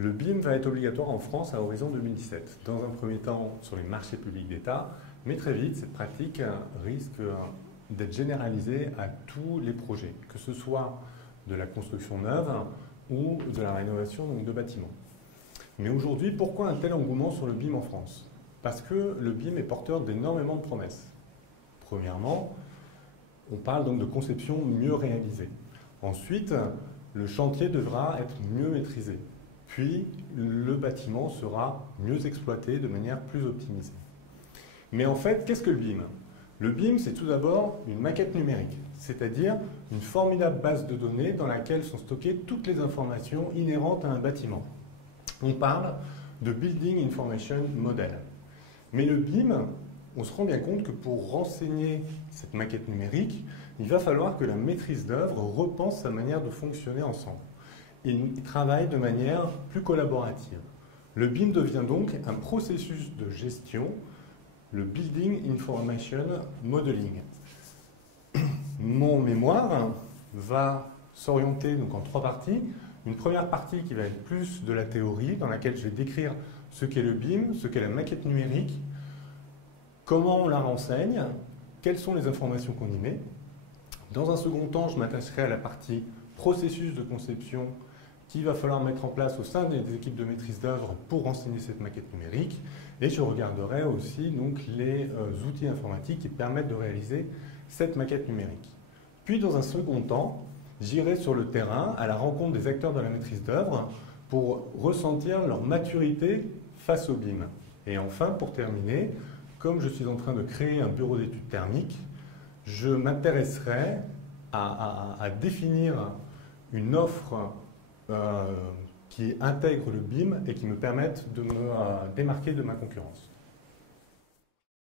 Le BIM va être obligatoire en France à horizon 2017. Dans un premier temps sur les marchés publics d'État, mais très vite, cette pratique risque d'être généralisée à tous les projets, que ce soit de la construction neuve ou de la rénovation de bâtiments. Mais aujourd'hui, pourquoi un tel engouement sur le BIM en France? Parce que le BIM est porteur d'énormément de promesses. Premièrement, on parle donc de conception mieux réalisée. Ensuite, le chantier devra être mieux maîtrisé. Puis, le bâtiment sera mieux exploité de manière plus optimisée. Mais en fait, qu'est-ce que le BIM? Le BIM, c'est tout d'abord une maquette numérique, c'est-à-dire une formidable base de données dans laquelle sont stockées toutes les informations inhérentes à un bâtiment. On parle de Building Information Model. Mais le BIM, on se rend bien compte que pour renseigner cette maquette numérique, il va falloir que la maîtrise d'œuvre repense sa manière de fonctionner ensemble. Il travaille de manière plus collaborative. Le BIM devient donc un processus de gestion, le Building Information Modeling. Mon mémoire va s'orienter donc en 3 parties. Une première partie qui va être plus de la théorie, dans laquelle je vais décrire ce qu'est le BIM, ce qu'est la maquette numérique, comment on la renseigne, quelles sont les informations qu'on y met. Dans un second temps, je m'attacherai à la partie processus de conception qu'il va falloir mettre en place au sein des équipes de maîtrise d'œuvre pour renseigner cette maquette numérique. Et je regarderai aussi donc, les outils informatiques qui permettent de réaliser cette maquette numérique. Puis dans un second temps, j'irai sur le terrain à la rencontre des acteurs de la maîtrise d'œuvre pour ressentir leur maturité face au BIM. Et enfin, pour terminer, comme je suis en train de créer un bureau d'études thermiques, je m'intéresserai à définir une offre qui intègre le BIM et qui me permette de me démarquer de ma concurrence.